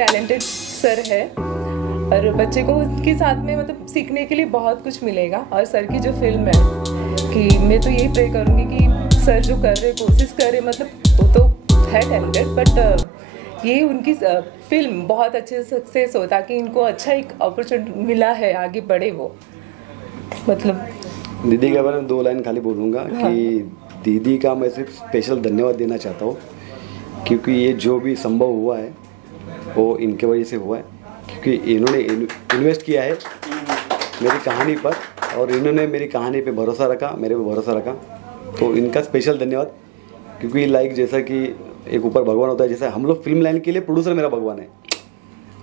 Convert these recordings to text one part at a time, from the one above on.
Talented sir है और बच्चे को उसके साथ में मतलब सीखने के लिए बहुत कुछ मिलेगा। और सर की जो फिल्म है कि मैं तो यही प्रे करूँगी कि सर जो कर रहे कोशिश कर रहे, मतलब वो तो है टैलेंटेड, बट ये उनकी फिल्म बहुत अच्छे से सक्सेस हो ताकि इनको अच्छा एक अपॉर्चुनिटी मिला है आगे बढ़े वो। मतलब दीदी के बारे में 2 लाइन खाली बोलूँगा कि दीदी का मैं सिर्फ स्पेशल धन्यवाद देना चाहता हूँ, क्योंकि ये जो भी संभव हुआ है वो इनके वजह से हुआ है, क्योंकि इन्होंने इन्वेस्ट किया है मेरी कहानी पर और इन्होंने मेरी कहानी पे भरोसा रखा, मेरे पे भरोसा रखा, तो इनका स्पेशल धन्यवाद। क्योंकि लाइक जैसा कि एक ऊपर भगवान होता है, जैसे हम लोग फिल्म लाइन के लिए प्रोड्यूसर मेरा भगवान है।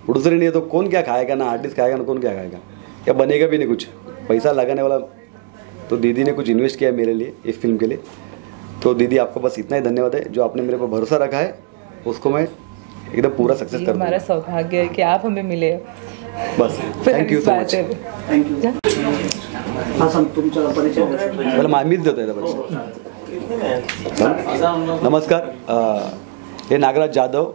प्रोड्यूसर ही नहीं है तो कौन क्या खाएगा, ना आर्टिस्ट खाएगा ना कौन क्या खाएगा, या बनेगा भी नहीं कुछ, पैसा लगाने वाला। तो दीदी ने कुछ इन्वेस्ट किया मेरे लिए इस फिल्म के लिए, तो दीदी आपको बस इतना ही धन्यवाद है, जो आपने मेरे पर भरोसा रखा है उसको मैं एकदम पूरा सक्सेस कर दूंगा। हमारा सौभाग्य है कि आप हमें मिले, बस थँक यू सो मच। मला मामीच देत आहे। नमस्कार, हे नागराज जाधव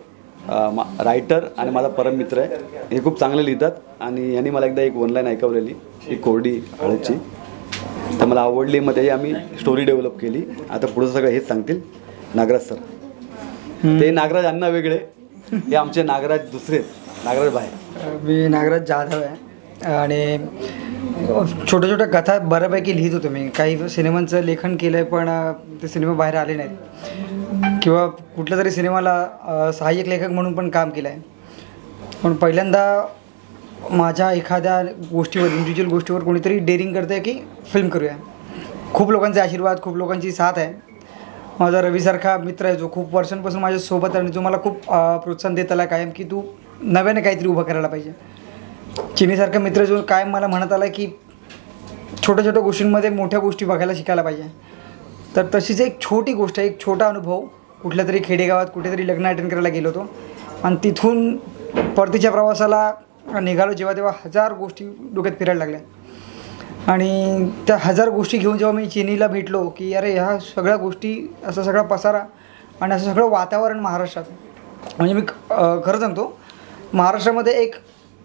रायटर आणि माझा परम मित्र आहे। हे खूप चांगले लिहितात आणि यांनी मला एकदा एक 1 लाईन ऐकवलेली, एक कोरडी हळदची, तर मला आवडली, मग त्याची आम्ही स्टोरी डेव्हलप केली। आता पुढे सगळं हेच सांगतील नागराज सर। ते नागराज अण्णा वेगळे, हे आमचे नागराज दुसरे, नागराज भाई। मी नागराज जाधव आहे आणि छोट्या छोट्या कथा बऱ्यापैकी लिहित होतो मी। काही सिनेमांचं लेखन केलं आहे पण ते सिनेमा बाहेर आले नाहीत, किंवा कुठल्या तरी सिनेमाला सहाय्यक लेखक म्हणून पण काम केलं आहे। पण पहिल्यांदा माझ्या एखाद्या गोष्टीवर, इंडिव्हिज्युअल गोष्टीवर कोणीतरी डेअरिंग करते की फिल्म करूया। खूप लोकांचे आशीर्वाद, खूप लोकांची साथ आहे। माझा रवीसारखा मित्र आहे जो खूप वर्षांपासून माझ्यासोबत आणि जो मला खूप प्रोत्साहन देत आला कायम की तू नव्याने काहीतरी उभं करायला पाहिजे। चिनीसारखा मित्र जो कायम मला म्हणत आला की छोट्या छोट्या गोष्टींमध्ये मोठ्या गोष्टी बघायला शिकायला पाहिजे। तर तशीच एक छोटी गोष्ट, एक छोटा अनुभव, कुठल्या तरी खेडेगावात कुठेतरी लग्न अटेंड करायला गेलो होतो आणि तिथून परतीच्या प्रवासाला निघालो जेव्हा, तेव्हा 1000 गोष्टी डोक्यात फिरायला लागल्या आणि त्या 1000 गोष्टी घेऊन जेव्हा मी चिनीला भेटलो की अरे ह्या सगळ्या गोष्टी, असा सगळा पसारा आणि असं सगळं वातावरण महाराष्ट्रात, म्हणजे मी खरं सांगतो महाराष्ट्रामध्ये एक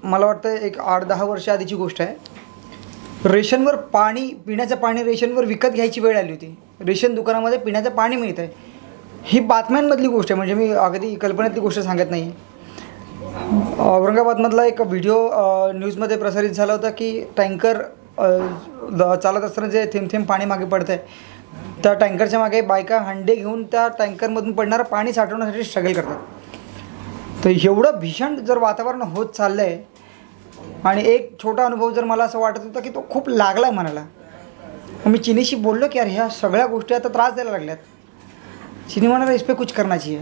मला वाटतं एक 8-10 वर्ष आधीची गोष्ट आहे। रेशनवर पाणी, पिण्याचं पाणी रेशनवर विकत घ्यायची वेळ आली होती। रेशन दुकानामध्ये पिण्याचं पाणी मिळतं आहे, ही बातम्यांमधली गोष्ट आहे, म्हणजे मी अगदी कल्पनेतली गोष्ट सांगत नाही। औरंगाबादमधला एक व्हिडिओ न्यूजमध्ये प्रसारित झाला होता की टँकर चालत असताना जे थेंब थेंब पाणी मागे पडतं आहे, त्या टँकरच्या मागे बायका हंडे घेऊन त्या टँकरमधून पडणारं पाणी साठवण्यासाठी स्ट्रगल करतात। तर एवढं भीषण जर वातावरण होत चाललं आहे आणि एक छोटा अनुभव जर मला असं वाटत होता की तो खूप लागला आहे मनाला। मी चिनीशी बोललो की अरे ह्या सगळ्या गोष्टी आता त्रास द्यायला लागल्यात। चिनी म्हणाला इस पे कुछ करना चाहिए,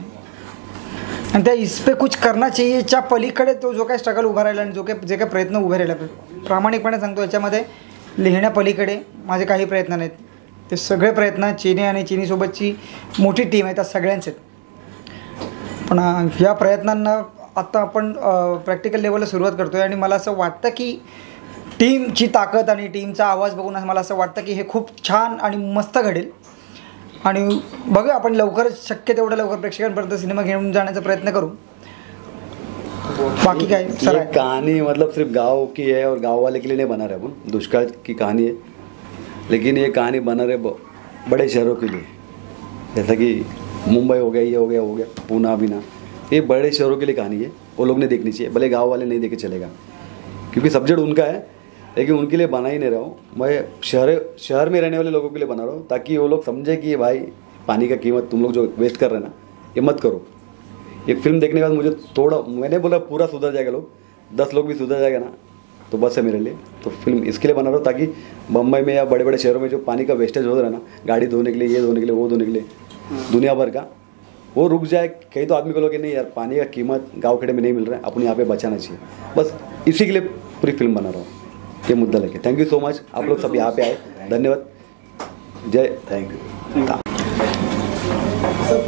आणि त्या इस पे कुछ करना चाहिएच्या पलीकडे तो जो काही स्ट्रगल उभा राहिला आणि जे काही प्रयत्न उभे राहिले, प्रामाणिकपणे सांगतो याच्यामध्ये लिहिण्यापलीकडे माझे काही प्रयत्न नाहीत। ते सगळे प्रयत्न चिनी आणि चिनीसोबतची मोठी टीम आहे त्या सगळ्यांचे। पण ह्या प्रयत्नांना आत्ता आपण प्रॅक्टिकल लेवलला सुरुवात करतो आहे आणि मला असं वाटतं की टीमची ताकद आणि टीमचा आवाज बघून मला असं वाटतं की हे खूप छान आणि मस्त घडेल आणि बघूया आपण लवकरच शक्य तेवढं लवकर प्रेक्षकांपर्यंत सिनेमा घेऊन जाण्याचा प्रयत्न करू। बाकी काय ये कहानी मतलब सिर्फ गाँव की है और गाँव वाले के लिए नहीं बना रहे अपन, दुष्काल की कहानी है, लेकिन ये कहानी बना रहे बड़े शहरों के लिए, जैसा कि मुंबई हो गया, ये हो गया पूना बिना, ये बड़े शहरों के लिए कहानी है, वो लोग ने देखनी चाहिए, भले गांव वाले नहीं देखे चलेगा, क्योंकि सब्जेक्ट उनका है, लेकिन उनके लिए बना ही नहीं रहा हूँ मैं। शहर में रहने वाले लोगों के लिए बना रहा हूँ ताकि वो लोग समझे कि भाई पानी का कीमत तुम लोग जो वेस्ट कर रहे हैं ना, ये मत करो। ये फिल्म देखने के बाद मुझे थोड़ा, मैंने बोला पूरा सुधर जाएगा, लोग 10 लोग भी सुधर जाएगा ना तो बस है मेरे लिए। तो फिल्म इसके लिए बना रहा हूँ ताकि मुंबई में या बड़े बड़े शहरों में जो पानी का वेस्टेज हो रहा है ना, गाड़ी धोने के लिए, ये धोने के लिए, वो धोने के लिए, दुनिया भर का, वो रुक जाए। कई तो आदमी को लोग नहीं यार पानी का कीमत गाँव खेड़े में नहीं मिल रहा है, अपन यहाँ पे बचाना चाहिए, बस इसी के लिए पूरी फिल्म बना रहा हूँ, ये मुद्दा लेके। थैंक यू सो मच, आप लोग सब यहाँ पे आए, धन्यवाद, जय, थैंक यू।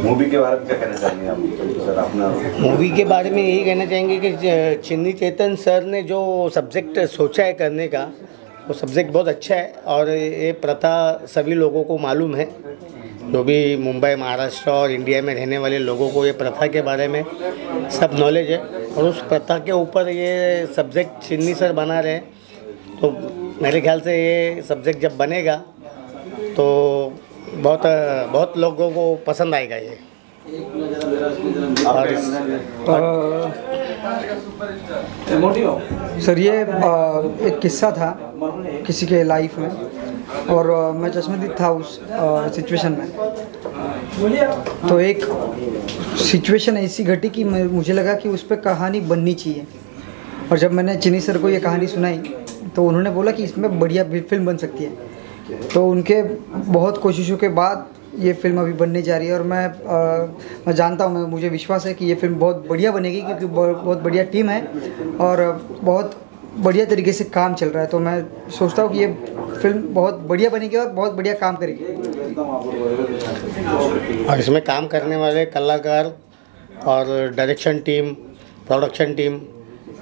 मूवी के बारे में क्या कहना चाहेंगे आप सर? अपना मूवी के बारे में यही कहना चाहेंगे कि चिन्नी चेतन सर ने जो सब्जेक्ट सोचा है करने का, वो सब्जेक्ट बहुत अच्छा है और ये प्रथा सभी लोगों को मालूम है। जो भी मुंबई, महाराष्ट्र और इंडिया में रहने वाले लोगों को ये प्रथा के बारे में सब नॉलेज है। और उस प्रथा के ऊपर ये सब्जेक्ट चिन्नी सर बना रहे हैं, तो मेरे ख्याल से ये सब्जेक्ट जब बनेगा तो बहुत बहुत लोगों को पसंद आएगा ये। और सर ये एक किस्सा था किसी के लाइफ में, और मैं चश्मदीद था उस सिचुएशन में। तो एक सिचुएशन ऐसी घटी कि मुझे लगा कि उस पर कहानी बननी चाहिए, और जब मैंने चिन्नी सर को ये कहानी सुनाई तो उन्होंने बोला कि इसमें बढ़िया फिल्म बन सकती है। तो उनके बहुत कोशिशों के बाद ये फिल्म अभी बनने जा रही है, और मैं जानता हूँ, मुझे विश्वास है कि ये फिल्म बहुत बढ़िया बनेगी, क्योंकि बहुत बढ़िया टीम है और बहुत बढ़िया तरीके से काम चल रहा है। तो मैं सोचता हूँ कि ये फिल्म बहुत बढ़िया बनेगी और बहुत बढ़िया काम करेगी। और इसमें काम करने वाले कलाकार और डायरेक्शन टीम, प्रोडक्शन टीम,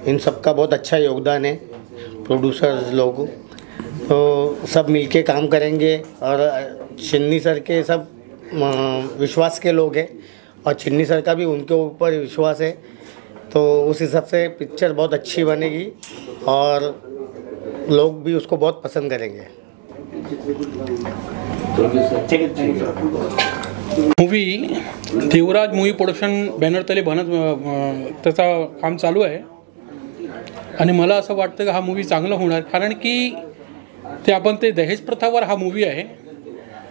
इन सब का बहुत अच्छा योगदान है। प्रोड्यूसर्स लोग तो सब मिलके काम करेंगे, और चिन्नी सर के सब विश्वास के लोग हैं, और चिन्नी सर का भी उनके ऊपर विश्वास है। तो उस हिसाब से पिक्चर बहुत अच्छी बनेगी और लोग भी उसको बहुत पसंद करेंगे। मूवी देवराज मूवी प्रोडक्शन बॅनरतले त्याचा काम चालू आहे, आणि मला असं वाटतं की हा मूवी चांगला होणार, कारण की आपण ते दहेज प्रथावर हा मूवी आहे,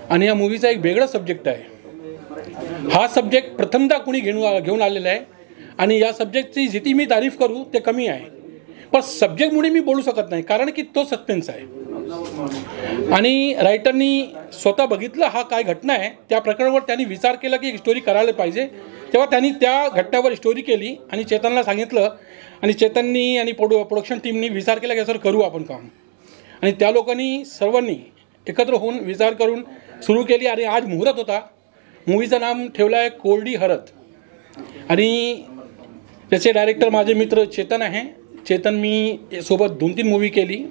आणि या मूवीचा एक वेगळा सब्जेक्ट आहे। हा सब्जेक्ट प्रथमदा कोणी घेऊन आलेला आहे, आणि या सब्जेक्टची जितकी मी तारीफ करू ते कमी आहे, पण सब्जेक्टमुळे मी बोलू शकत नाही, कारण की तो सस्पेन्स आहे। आणि रायटरनी स्वतः बघितलं हा काय घटना आहे, त्या प्रकरणावर त्यांनी विचार केला की एक स्टोरी करायला पाहिजे, तेव्हा त्यांनी त्या घटनेवर स्टोरी केली आणि चेतनला सांगितलं, आणि चेतननी आणि प्रोडक्शन टीमनी विचार केला की सर करू आपण काम, आणि त्या लोकांनी सर्वांनी एकत्र होऊन विचार करून सुरू केली, आणि आज मुहूर्त होता। मूवीचं नाम ठेवलं आहे कोरडी हरद, आणि त्याचे डायरेक्टर माझे मित्र चेतन आहे। चेतन मी सोबत 2-3 मूवी केली,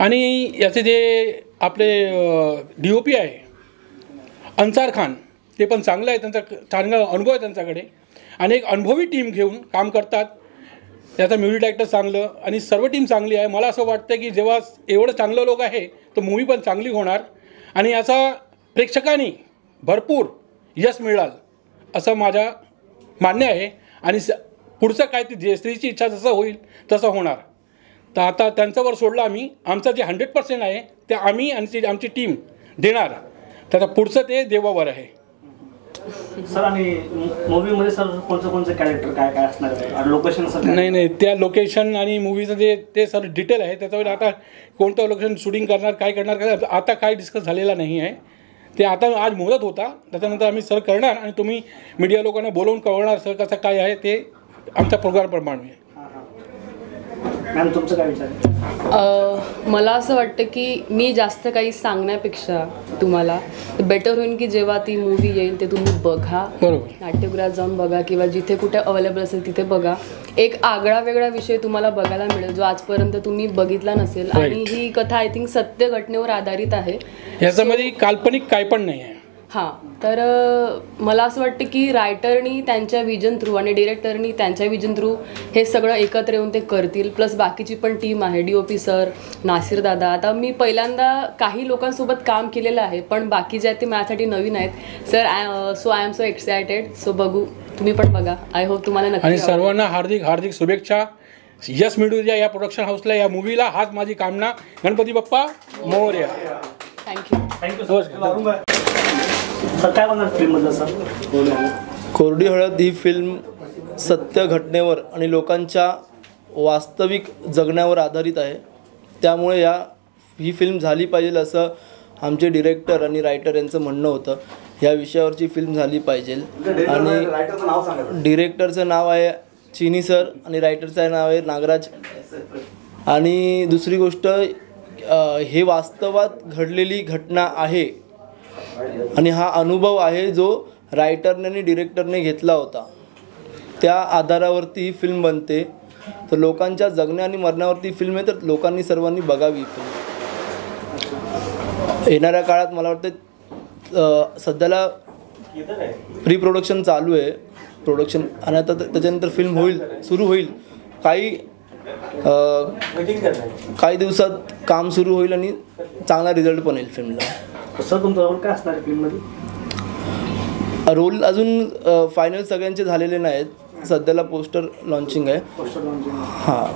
आणि याचे जे आपले DOP आहे अन्सार खान, ते पण चांगलं आहे, त्यांचा चांगला अनुभव आहे त्यांच्याकडे, आणि एक अनुभवी टीम घेऊन काम करतात। त्याचा म्युझिक डायरेक्टर चांगलं आणि सर्व टीम चांगली आहे। मला असं वाटतं की जेव्हा एवढं चांगलं लोक आहे तर मूवी पण चांगली होणार, आणि याचा प्रेक्षकांनी भरपूर यश मिळाल असं माझं मान्य आहे, आणि पुढचं काय ती स्त्रीची इच्छा जसं होईल तसं होणार। तर आता त्यांच्यावर सोडलं आम्ही, आमचं जे 100% आहे ते आम्ही आणि आमची टीम देणार, त्याचा पुढचं ते देवावर आहे। सर आणि मूवीमध्ये सर कोणचं कॅरेक्टर काय असणार आहे, लोकेशन सर? नाही, त्या लोकेशन आणि मूवीचं जे ते सर डिटेल आहे त्याच्यावर आता कोणतं लोकेशन शूटिंग करणार, काय करणार, आता काय डिस्कस झालेला नाही आहे। ते आता आज मुहूर्त होता, त्याच्यानंतर आम्ही सर करणार, आणि तुम्ही मीडिया लोकांना बोलवून कळवणार सर कसं काय आहे ते आमच्या प्रोग्रामप्रमाणे। मॅम तुमचं काय विचार आहे? मला असं वाटतं की मी जास्त काही सांगण्यापेक्षा तुम्हाला बेटर होईल की जेव्हा ती मूवी येईल ते तुम्ही बघा, नाट्यगृहात जाऊन बघा किंवा जिथे कुठे अवेलेबल असेल तिथे बघा। एक आगळा वेगळा विषय तुम्हाला बघायला मिळेल जो आजपर्यंत तुम्ही बघितला नसेल, आणि ही कथा आय थिंक सत्य घटनेवर आधारित आहे, याच्यामध्ये काल्पनिक काय पण नाही आहे। हां, तर मला असं वाटतं की रायटरनी त्यांच्या विजन थ्रू आणि डिरेक्टरनी त्यांच्या विजन थ्रू हे सगळं एकत्र येऊन ते करतील, प्लस बाकीची पण टीम आहे, DOP सर, नासिर दादा। आता मी पहिल्यांदा काही लोकांसोबत काम केलेलं आहे, पण बाकी जे आहेत ते माझ्यासाठी नवीन आहेत sir. I am so excited, so बघू, तुम्ही पण बघा, आय होप तुम्हाला नक्की। आणि सर्वांना हार्दिक हार्दिक शुभेच्छा, यश मिळू द्या या प्रोडक्शन हाऊसला, या मूवीला, हाच माझी कामना। गणपती बाप्पा मोरया। थँक्यू। सर काय म्हणणार फिल्ममधलं सर? कोरडी हळद ही फिल्म सत्य घटनेवर आणि लोकांच्या वास्तविक जगण्यावर आधारित आहे, त्यामुळे ही फिल्म झाली पाहिजे असं आमचे डिरेक्टर आणि रायटर यांचं म्हणणं होतं। ह्या विषयावरची फिल्म झाली पाहिजे, आणि डिरेक्टरचं नाव आहे चिनी सर आणि रायटरचं नाव आहे नागराज। आणि दुसरी गोष्ट, हे वास्तवात घडलेली घटना आहे, आणि हा अनुभव आहे जो रायटरने आणि डिरेक्टरने घेतला होता, त्या आधारावरती ही फिल्म बनते। तर लोकांच्या जगण्या आणि मरण्यावरती फिल्म आहे, तर लोकांनी सर्वांनी बघावी फिल्म। येणाऱ्या काळात मला वाटतं सध्याला प्री प्रोडक्शन चालू आहे, प्रोडक्शन आणि आता त्याच्यानंतर फिल्म सुरू होईल. काही दिवसात काम सुरू होईल आणि चांगला रिझल्ट पण येईल फिल्मला. सर तुमचा रोल काय असणार आहे फिल्ममध्ये? रोल अजून फायनल सगळ्यांचे झालेले नाहीत. सध्याला पोस्टर लॉन्चिंग आहे. हां,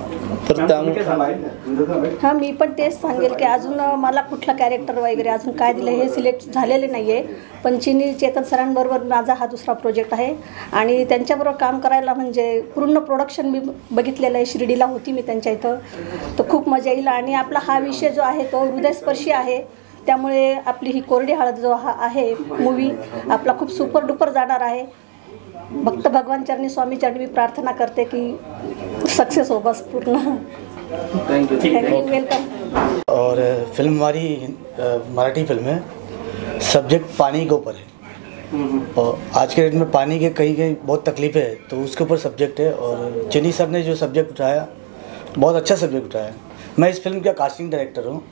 तर त्यामुळे हां, मी पण तेच सांगेल की अजून मला कुठलं कॅरेक्टर वगैरे अजून काय दिलं हे सिलेक्ट झालेले नाही आहे. पण चिनी चेतन सरांबरोबर माझा हा दुसरा प्रोजेक्ट आहे आणि त्यांच्याबरोबर काम करायला म्हणजे पूर्ण प्रोडक्शन मी बघितलेलं आहे. शिर्डीला होती मी त्यांच्या इथं, तर खूप मजा येईल. आणि आपला हा विषय जो आहे तो हृदयस्पर्शी आहे, त्यामुळे आपली ही कोरडी हळद जो हा आहे मूवी आपला खूप सुपर डुपर जाणार आहे. भक्त भगवान चरणी स्वामी चरणी मी प्रार्थना करते की सक्सेस हो बस पूर्ण. Thank thank you, welcome. और फिल्म हमारी मराठी फिल्म है, सब्जेक्ट पानी के ऊपर है. और आज के डेट में पानी के कहीं बहुत तकलीफें है, तो उसके ऊपर सब्जेक्ट है. और चिनी सर ने जो सब्जेक्ट उठाया बहुत अच्छा सब्जेक्ट उठाया. मैं इस फिल्म का कास्टिंग डायरेक्टर हूँ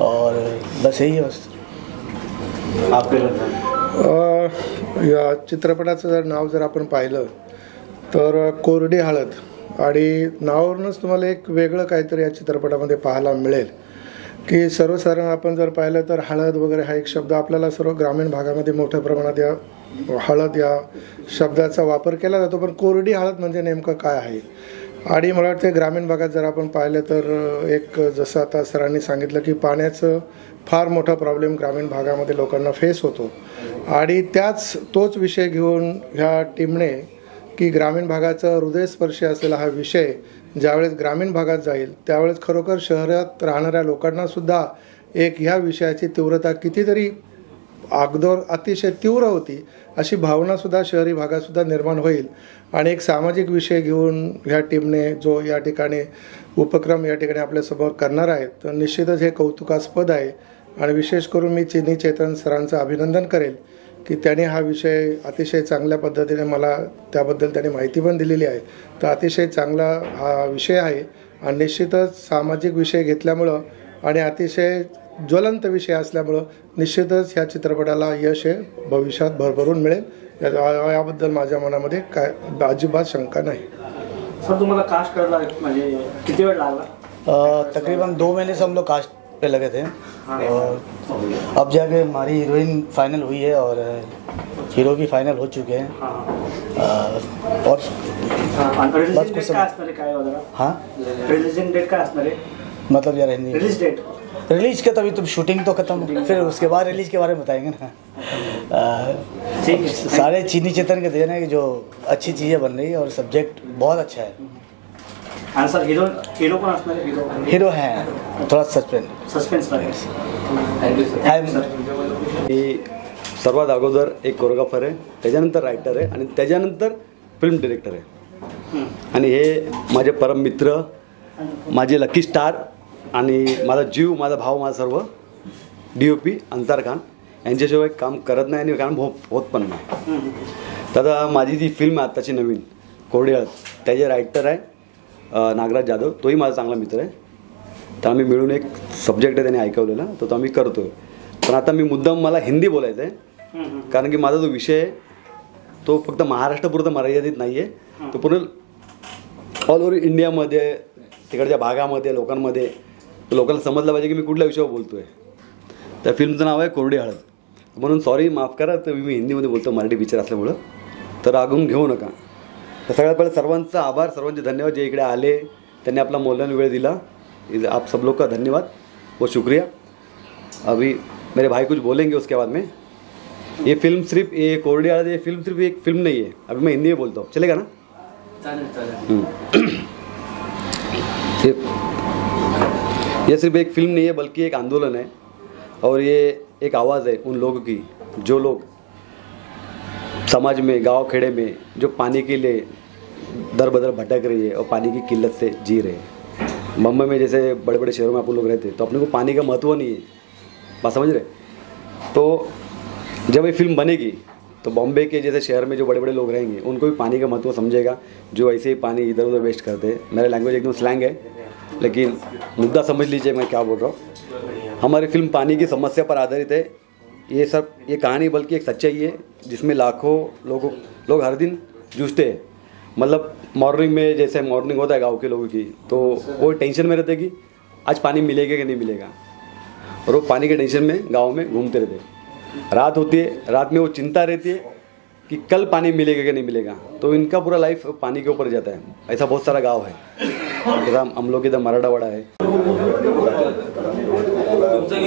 और बस यही है. बस आपके या चित्रपटाचं नाव जर आपण पाहिलं तर कोरडी हळद, आणि नावावरूनच तुम्हाला एक वेगळं काहीतरी या चित्रपटामध्ये पाहायला मिळेल की सर्वसाधारण आपण जर पाहिलं तर हळद वगैरे हा एक शब्द आपल्याला सर्व ग्रामीण भागामध्ये मोठ्या प्रमाणात या हळद या शब्दाचा वापर केला जातो. पण कोरडी हळद म्हणजे नेमकं काय आहे? आणि मला वाटतं ग्रामीण भागात जर आपण पाहिलं तर एक जसं आता सरांनी सांगितलं की पाण्याचं फार मोठा प्रॉब्लेम ग्रामीण भागामध्ये लोकांना फेस होतो. आणि तोच विषय घेऊन ह्या टीमने की ग्रामीण भागाचा हृदयस्पर्शी असलेला हा विषय ज्यावेळेस ग्रामीण भागात जाईल त्यावेळेस खरोखर शहरात राहणाऱ्या लोकांनासुद्धा एक ह्या विषयाची तीव्रता कितीतरी अगोदर अतिशय तीव्र होती अशी भावनासुद्धा शहरी भागातसुद्धा निर्माण होईल. आणि एक सामाजिक विषय घेऊन ह्या टीमने जो या ठिकाणी उपक्रम या ठिकाणी आपल्यासमोर करणार आहे तर निश्चितच हे कौतुकास्पद आहे. आणि विशेष करून मी चिनी चेतन सरांचं अभिनंदन करेल की त्यांनी हा विषय अतिशय चांगल्या पद्धतीने मला त्याबद्दल त्यांनी माहिती पण दिलेली आहे. तर अतिशय चांगला हा विषय आहे आणि निश्चितच सामाजिक विषय घेतल्यामुळं आणि अतिशय ज्वलंत विषय असल्यामुळं निश्चितच ह्या चित्रपटाला यश हे भविष्यात भरभरून मिळेल याबद्दल माझ्या मनामध्ये काय अजिबात शंका नाही. सर तुम्हाला कास्ट करायला म्हणजे किती वेळ लागला? तकरीबन 2 महीने से हम लोग कास्ट पे लगे थे और अब जाके हमारी हीरोइन फाइनल हुई है और हीरो भी फाइनल हो चुके हैं. और बस कुछ हाँ रिलीजिंग डेट काय असणार आहे? मतलब यार हिंदी रिलीज डेट रिलीज के तभी तुम शूटिंग तो खत्म फिर उसके बाद रिलीज के बारे में बताएंगे ना. ठीक है. सारे चीनी चेतन के देना है कि जो अच्छी चीज़ें बन रही है और सब्जेक्ट बहुत अच्छा है. आणि सर हिरो पण असणार आहे? हीरो है थोड़ा सस्पेंस मी सर्वात अगोदर एक कोरिओग्राफर आहे, त्याच्यानंतर रायटर आहे आणि त्याच्यानंतर फिल्म डिरेक्टर आहे. आणि हे माझे परम मित्र, माझे लकी स्टार आणि माझा जीव, माझा भाव, माझा सर्व DOP अंसार खान यांच्याशिवाय काम करत नाही आणि काम होत पण नाही. तर आता माझी जी फिल्म आहे आत्ताची नवीन कोरडी हळद त्याचे रायटर आहे नागराज जाधव, तोही माझा चांगला मित्र आहे. तर आम्ही मिळून एक सब्जेक्ट आहे त्याने ऐकवलेला तो आम्ही करतो आहे. पण आता मी मुद्दाम मला हिंदी बोलायचं आहे कारण की माझा जो विषय आहे तो फक्त महाराष्ट्रापुरता मर्यादित नाही आहे, तो पूर्ण ऑल ओव्हर इंडियामध्ये तिकडच्या भागामध्ये लोकांना समजलं पाहिजे की मी कुठल्या विषयावर बोलतो आहे. त्या फिल्मचं नाव आहे कोरडी हळद. म्हणून सॉरी माफ करा तर मी हिंदीमध्ये बोलतो मराठी पिक्चर असल्यामुळं, तर रागवून घेऊ नका. तर सगळ्यात पहिले सर्वांचा आभार, सर्वांचे धन्यवाद जे इकडे आले, त्यांनी आपला मौल्यवान वेळ दिला. आप सब लोग का धन्यवाद और शुक्रिया. अभी मेरे भाई कुछ बोलेंगे उसके बाद में. ये फिल्म सिर्फ ये कोरडी हळद ये फिल्म सिर्फ एक फिल्म नहीं है. अभी मैं हिंदी में बोलता हूँ, चलेगा ना? ये सिर्फ एक फिल्म नहीं है बल्कि एक आंदोलन है और ये एक आवाज़ है उन लोगों की जो लोग समाज में गांव खेड़े में जो पानी के लिए दर बदर भटक रही है और पानी की किल्लत से जी रहे हैं. बम्बई में जैसे बड़े बड़े शहरों में अपन लोग रहते हैं तो अपने को पानी का महत्व नहीं है, बात समझ रहे. तो जब ये फिल्म बनेगी तो बॉम्बे के जैसे शहर में जो बड़े बड़े लोग रहेंगे उनको भी पानी का महत्व समझेगा जो ऐसे ही पानी इधर उधर वेस्ट करते हैं. मेरा लैंग्वेज एकदम स्लैंग है लेकिन मुद्दा समझ लीजिए मैं क्या बोल रहा हूँ. हमारी फिल्म पानी की समस्या पर आधारित है. ये कहानी बल्कि एक सच्चाई है जिसमें लाखों लोग हर दिन जूझते हैं। मतलब मॉर्निंग में जैसे मॉर्निंग होता है गांव के लोगों की, तो वो टेंशन में रहते कि आज पानी मिलेगा कि नहीं मिलेगा, और वो पानी के टेंशन में गांव में घूमते रहते हैं। रात होती है, रात में वो चिंता रहती है कि कल पानी मिलेगा कि नहीं मिलेगा, तो इनका पूरा लाइफ पानी के ऊपर जाता है। ऐसा बहुत सारा गांव है, जैसा हम लोग इधर मराठवाड़ा है।